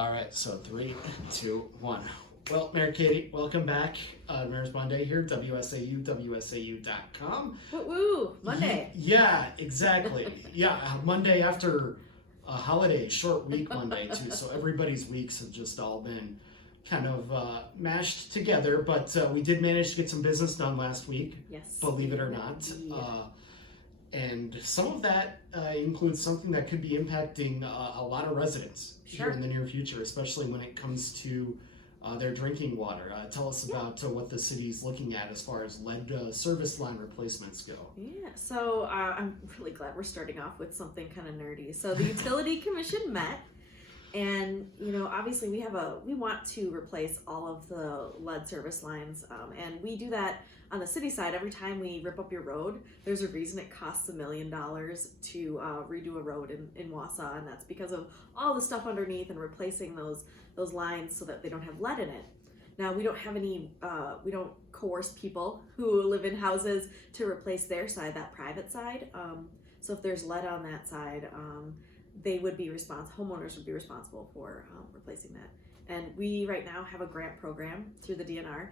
All right, so 3, 2, 1. Well, Mayor Katie, welcome back. Mayor's Monday here, WSAU, WSAU.com. Woo, Monday. Yeah, exactly. Monday after a holiday, short week Monday too. So everybody's weeks have just all been kind of mashed together. But we did manage to get some business done last week. Yes. Believe it or not. Yeah. And some of that includes something that could be impacting a lot of residents here in the near future, especially when it comes to their drinking water. Tell us about what the city's looking at as far as lead service line replacements go. Yeah, so I'm really glad we're starting off with something kind of nerdy. So the Utility Commission met, and obviously we want to replace all of the lead service lines, and we do that on the city side. Every time we rip up your road, there's a reason it costs $1 million to redo a road in Wausau, and that's because of all the stuff underneath and replacing those lines so that they don't have lead in it. Now, we don't have any, we don't coerce people who live in houses to replace their side, that private side. So if there's lead on that side, homeowners would be responsible for replacing that. And we right now have a grant program through the DNR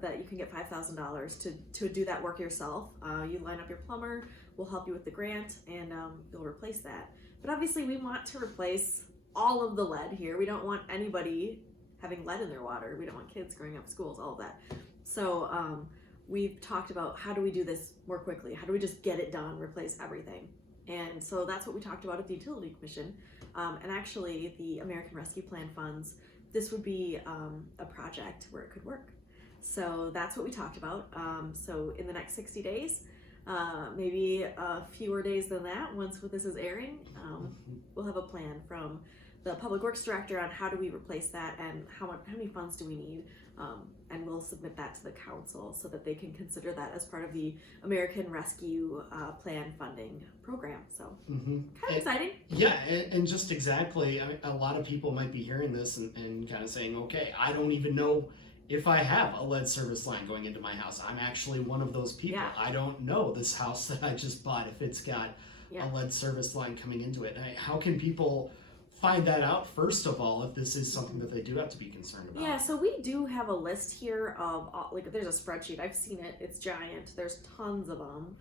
that you can get $5,000 to do that work yourself. You line up your plumber, we'll help you with the grant, and you'll replace that. But obviously we want to replace all of the lead here. We don't want anybody having lead in their water. We don't want kids growing up in schools, all of that. So we've talked about how do we do this more quickly? How do we just get it done, replace everything? And so that's what we talked about at the Utility Commission. And actually the American Rescue Plan funds, this would be a project where it could work. So that's what we talked about. So in the next 60 days, maybe fewer days than that, once this is airing, we'll have a plan from the Public Works Director on how do we replace that and how many funds do we need, and we'll submit that to the council so that they can consider that as part of the American Rescue Plan funding program. So kind of exciting. Yeah, and just exactly, I mean, a lot of people might be hearing this and kind of saying, okay, I don't even know if I have a lead service line going into my house. I'm actually one of those people. Yeah. I don't know this house that I just bought if it's got a lead service line coming into it. How can people find that out, first of all, if this is something that they do have to be concerned about? Yeah, so we do have a list here of, there's a spreadsheet. I've seen it. It's giant. There's tons of them.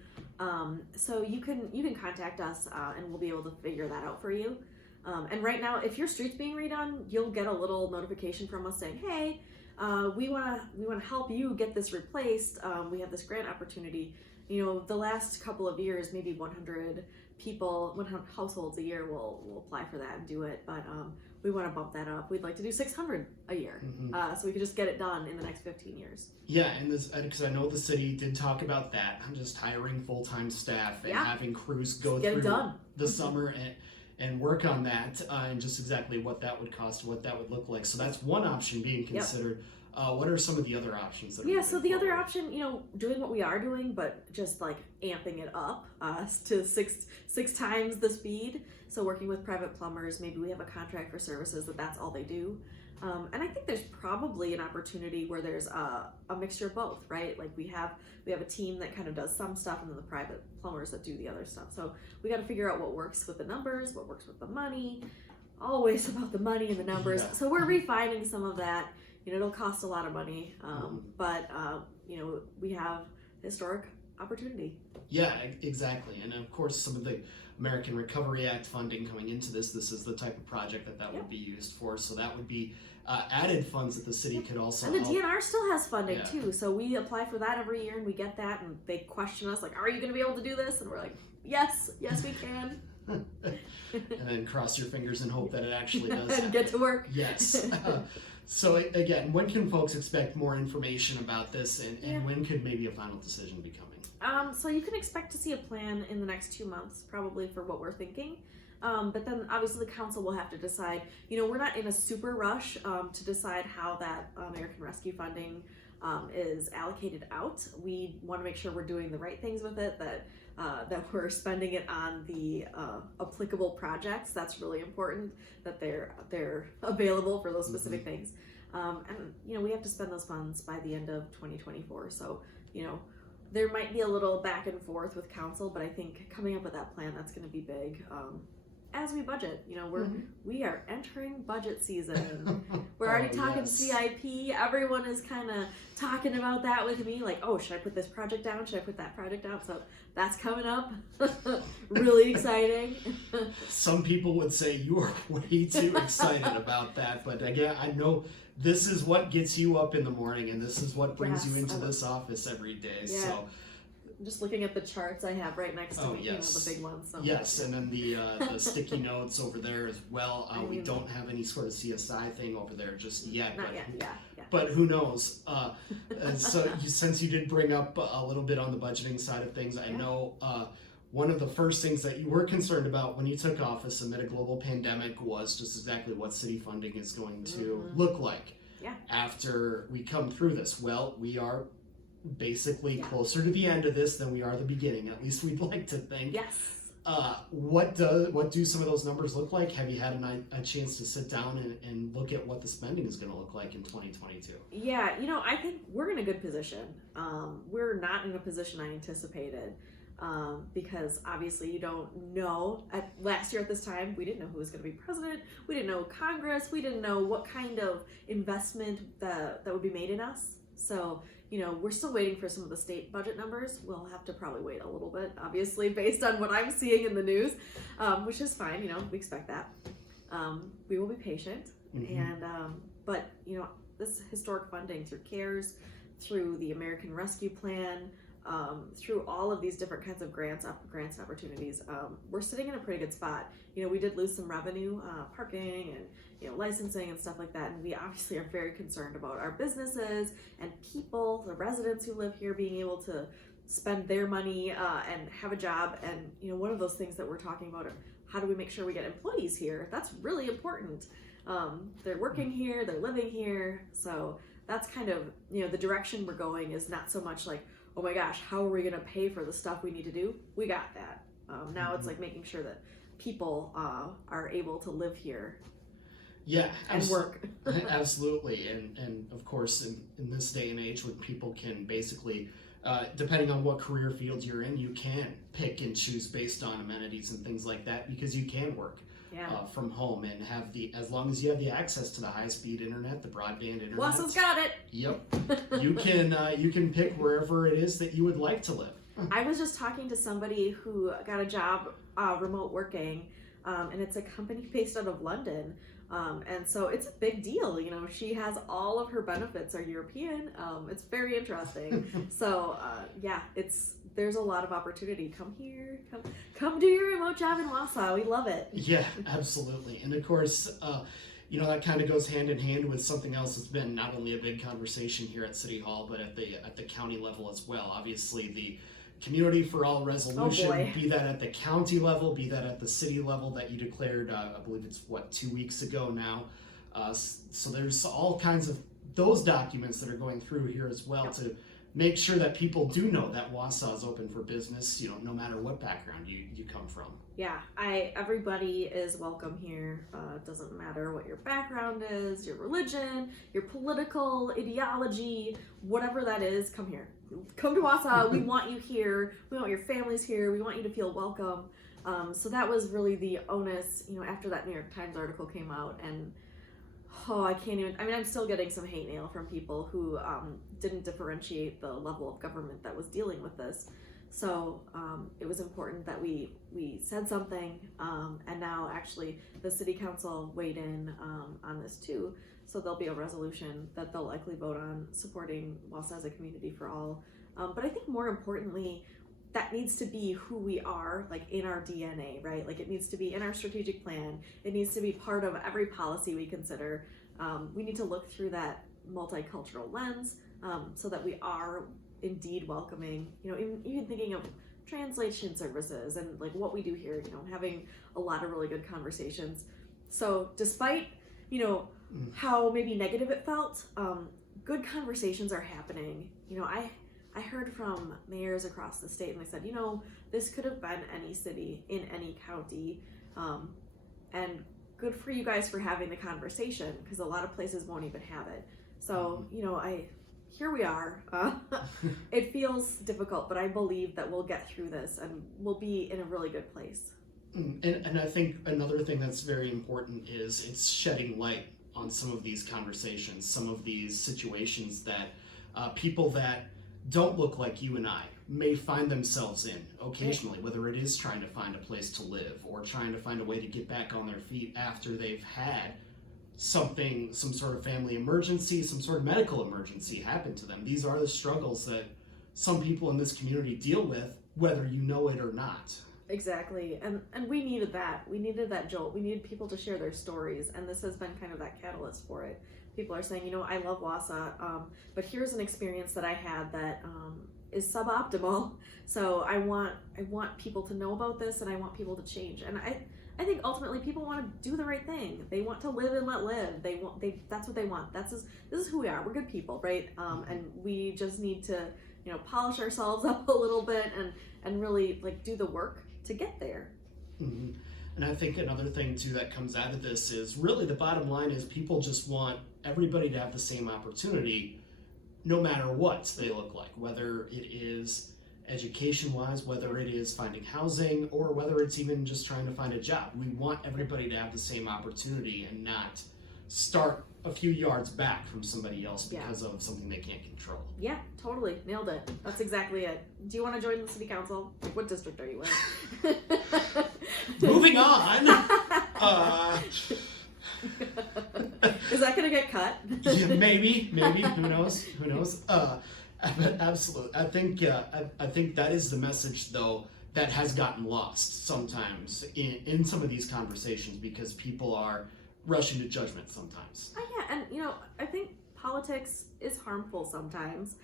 So you can contact us and we'll be able to figure that out for you. And right now, if your street's being redone, you'll get a little notification from us saying, hey, we want to help you get this replaced. We have this grant opportunity. The last couple of years, maybe 100 households a year will apply for that and do it. But we want to bump that up. We'd like to do 600 a year, so we could just get it done in the next 15 years. Yeah, and because I know the city did talk about that. I'm just hiring full-time staff and having crews go through the summer and work on that, and just exactly what that would cost, what that would look like. So that's one option being considered. What are some of the other options that are so the other option, doing what we are doing, but just like amping it up to six times the speed. So working with private plumbers, maybe we have a contract for services that's all they do. And I think there's probably an opportunity where there's a mixture of both, right? Like we have a team that kind of does some stuff, and then the private plumbers that do the other stuff. So we got to figure out what works with the numbers, what works with the money. Always about the money and the numbers. Yeah. So we're refining some of that. It'll cost a lot of money, but we have historic opportunity. Yeah, exactly. And of course, some of the American Recovery Act funding coming into this is the type of project that would be used for. So that would be added funds that the city could also And the DNR still has funding too. So we apply for that every year and we get that, and they question us like, are you going to be able to do this? And we're like, yes, we can. And then cross your fingers and hope that it actually does and get to work. Yes. So again, when can folks expect more information about this, and when could maybe a final decision be coming? So you can expect to see a plan in the next 2 months, probably, for what we're thinking. But then obviously the council will have to decide. We're not in a super rush to decide how that American Rescue funding is allocated out. We want to make sure we're doing the right things with it, that we're spending it on the applicable projects. That's really important, that they're available for those specific things. And we have to spend those funds by the end of 2024. So there might be a little back and forth with council, but I think coming up with that plan, that's going to be big. as we budget. We are entering budget season. We're already talking CIP. Everyone is kind of talking about that with me, like, oh, should I put this project down? Should I put that project down? So that's coming up. Really exciting. Some people would say you are way too excited about that, but again, I know this is what gets you up in the morning, and this is what brings you into this office every day. Yeah. So I'm just looking at the charts I have right next to me, yes. The big ones. So. Yes, and then the sticky notes over there as well. We don't have any sort of CSI thing over there just yet. Not yet, yeah. But who knows? So since you did bring up a little bit on the budgeting side of things, I know one of the first things that you were concerned about when you took office amid a global pandemic was just exactly what city funding is going to look like after we come through this. Well, we are basically closer to the end of this than we are the beginning. At least we'd like to think. Yes. What do some of those numbers look like? Have you had a chance to sit down and look at what the spending is going to look like in 2022? Yeah, I think we're in a good position. We're not in a position I anticipated because obviously you don't know. Last year at this time, we didn't know who was going to be president. We didn't know Congress. We didn't know what kind of investment that would be made in us. So we're still waiting for some of the state budget numbers. We'll have to probably wait a little bit, obviously, based on what I'm seeing in the news, which is fine. We expect that. We will be patient. And but this historic funding through CARES, through the American Rescue Plan, through all of these different kinds of grants and opportunities, we're sitting in a pretty good spot. We did lose some revenue, parking and licensing and stuff like that, and we obviously are very concerned about our businesses and people, the residents who live here, being able to spend their money and have a job. And one of those things that we're talking about are how do we make sure we get employees here? That's really important. They're working here, they're living here, so that's kind of the direction we're going. Is not so much like, oh my gosh, how are we going to pay for the stuff we need to do? We got that. Now it's like making sure that people are able to live here. Yeah, and work. Absolutely, and of course, in this day and age, when people can basically, depending on what career field you're in, you can pick and choose based on amenities and things like that, because you can work from home and have as long as you have the access to the high-speed internet, the broadband internet. Wausau's got it. Yep, you can pick wherever it is that you would like to live. I was just talking to somebody who got a job remote working, and it's a company based out of London. And so it's a big deal. She has all of her benefits are European. It's very interesting. So there's a lot of opportunity. Come here, come do your remote job in Wausau. We love it. Yeah, absolutely. And of course, that kind of goes hand in hand with something else that's been not only a big conversation here at City Hall, but at the county level as well. Obviously, the Community for All resolution, be that at the county level, be that at the city level that you declared, I believe it's 2 weeks ago now. So there's all kinds of those documents that are going through here as well to make sure that people do know that Wausau is open for business, no matter what background you come from. Yeah, everybody is welcome here. It doesn't matter what your background is, your religion, your political ideology, whatever that is, come here. Come to Wausau. We want you here. We want your families here. We want you to feel welcome. So that was really the onus, after that New York Times article came out. And I can't even, I'm still getting some hate mail from people who didn't differentiate the level of government that was dealing with this. So it was important that we said something, and now actually the city council weighed in on this too. So there'll be a resolution that they'll likely vote on supporting Wausau as a community for all. But I think more importantly, that needs to be who we are, like in our DNA, right? Like it needs to be in our strategic plan. It needs to be part of every policy we consider. We need to look through that multicultural lens so that we are indeed welcoming, even thinking of translation services and like what we do here, having a lot of really good conversations. So despite, how maybe negative it felt, good conversations are happening. I heard from mayors across the state and they said, this could have been any city in any county. And good for you guys for having the conversation, because a lot of places won't even have it. So, here we are. It feels difficult, but I believe that we'll get through this and we'll be in a really good place. And I think another thing that's very important is it's shedding light on some of these conversations, some of these situations that people that don't look like you and I may find themselves in occasionally, whether it is trying to find a place to live or trying to find a way to get back on their feet after they've had some sort of family emergency, some sort of medical emergency happen to them. These are the struggles that some people in this community deal with, whether you know it or not. Exactly, and we needed that. We needed that jolt. We needed people to share their stories, and this has been kind of that catalyst for it. People are saying, I love Wausau, but here's an experience that I had that is suboptimal. So I want people to know about this, and I want people to change. And I think ultimately people want to do the right thing. They want to live and let live. That's what they want. This is who we are. We're good people, right? And we just need to polish ourselves up a little bit and really do the work to get there. Mm-hmm. And I think another thing too that comes out of this is really the bottom line is people just want everybody to have the same opportunity no matter what they look like, whether it is education wise, whether it is finding housing, or whether it's even just trying to find a job. We want everybody to have the same opportunity and not start a few yards back from somebody else because of something they can't control. Yeah, totally. Nailed it. That's exactly it. Do you want to join the city council? What district are you in? Moving on. Is that going to get cut? Yeah, maybe. Who knows? But absolutely. I think that is the message, though, that has gotten lost sometimes in some of these conversations because people are rushing to judgment sometimes. Yeah, and I think politics is harmful sometimes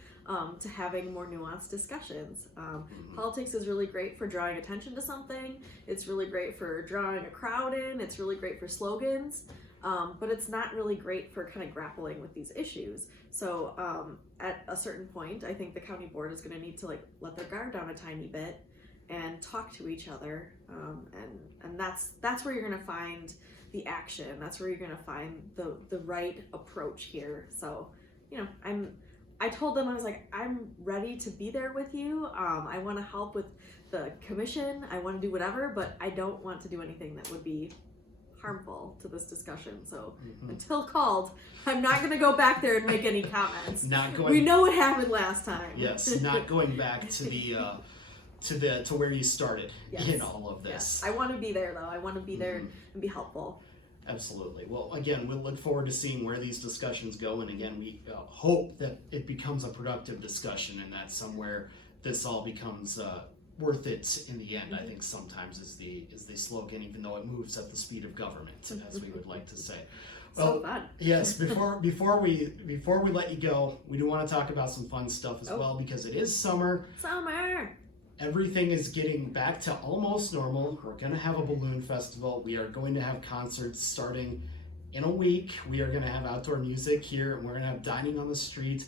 to having more nuanced discussions. Politics is really great for drawing attention to something. It's really great for drawing a crowd in. It's really great for slogans. But it's not really great for kind of grappling with these issues. So at a certain point, I think the county board is going to need to let their guard down a tiny bit and talk to each other. And that's where you're going to find the action. That's where you're going to find the right approach here. So, I told them, I was like, I'm ready to be there with you. I want to help with the commission. I want to do whatever, but I don't want to do anything that would be harmful to this discussion. So until called, I'm not going to go back there and make any comments. We know what happened last time. Yes, not going back to the to where you started in all of this. Yes. I want to be there though. I want to be there and be helpful. Absolutely. Well, again, we'll look forward to seeing where these discussions go, and again, we hope that it becomes a productive discussion and that somewhere this all becomes worth it in the end. I think sometimes is the slogan, even though it moves at the speed of government, as we would like to say. Well, so fun. Yes. Before we let you go, we do want to talk about some fun stuff as well because it is summer. Everything is getting back to almost normal. We're going to have a balloon festival. We are going to have concerts starting in a week. We are going to have outdoor music here, and we're going to have dining on the street.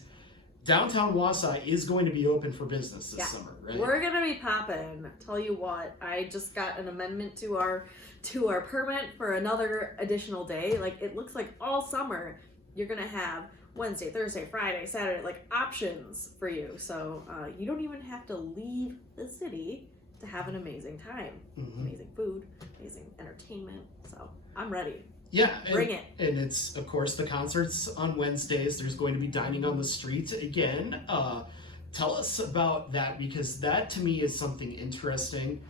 Downtown Wausau is going to be open for business this summer, right? We're going to be popping. Tell you what, I just got an amendment to our permit for another additional day. It looks like all summer you're going to have Wednesday, Thursday, Friday, Saturday, options for you. So you don't even have to leave the city to have an amazing time. Amazing food, amazing entertainment. So I'm ready. Yeah. Bring it. And it's, of course, the concerts on Wednesdays. There's going to be dining on the street again. Tell us about that, because that to me is something interesting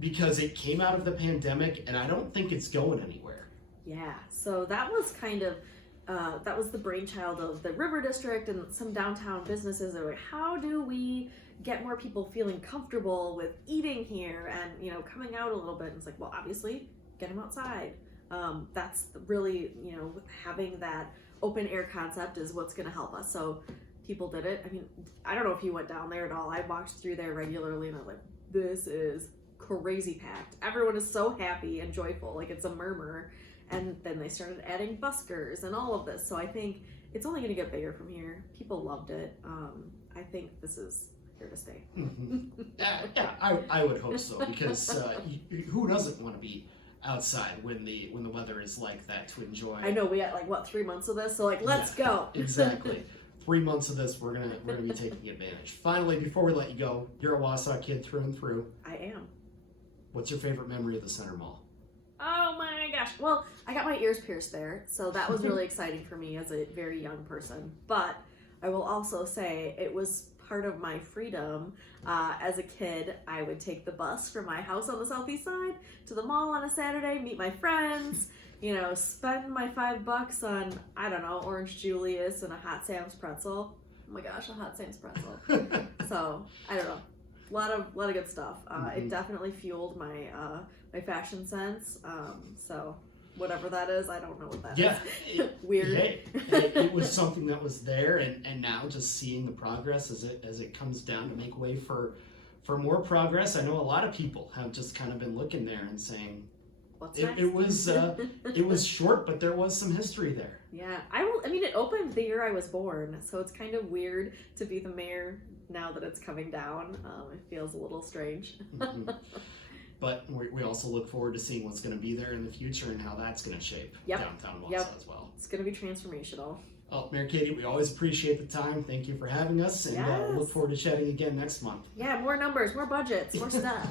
because it came out of the pandemic and I don't think it's going anywhere. Yeah. So that was kind of that was the brainchild of the River District and some downtown businesses. They're like, how do we get more people feeling comfortable with eating here and, coming out a little bit? And it's like, well, obviously, get them outside. That's really, having that open air concept is what's going to help us. So people did it. I mean, I don't know if you went down there at all. I walked through there regularly and I'm like, this is crazy packed. Everyone is so happy and joyful. It's a murmur. And then they started adding buskers and all of this. So I think it's only going to get bigger from here. People loved it. I think this is here to stay. I would hope so, because who doesn't want to be outside when the weather is like that to enjoy? I know we got 3 months of this, so let's go. Exactly. 3 months of this, we're gonna be taking advantage. Finally, before we let you go, you're a Wausau kid through and through. I am. What's your favorite memory of the Center Mall? Oh my gosh. Well, I got my ears pierced there, so that was really exciting for me as a very young person. But I will also say it was part of my freedom. As a kid, I would take the bus from my house on the southeast side to the mall on a Saturday, meet my friends, spend my $5 on, I don't know, Orange Julius and a Hot Sam's pretzel. Oh my gosh, a Hot Sam's pretzel. So, I don't know. A lot of good stuff. It definitely fueled my my fashion sense. So whatever that is, I don't know what that is. Weird. It was something that was there, and now just seeing the progress as it comes down to make way for more progress. I know a lot of people have just kind of been looking there and saying, what's next? It was short, but there was some history there. Yeah, I mean, it opened the year I was born, so it's kind of weird to be the mayor now that it's coming down. It feels a little strange. But we also look forward to seeing what's going to be there in the future and how that's going to shape downtown Wausau as well. It's going to be transformational. Well, Mayor Katie, we always appreciate the time. Thank you for having us, and we'll look forward to chatting again next month. Yeah, more numbers, more budgets, more stuff.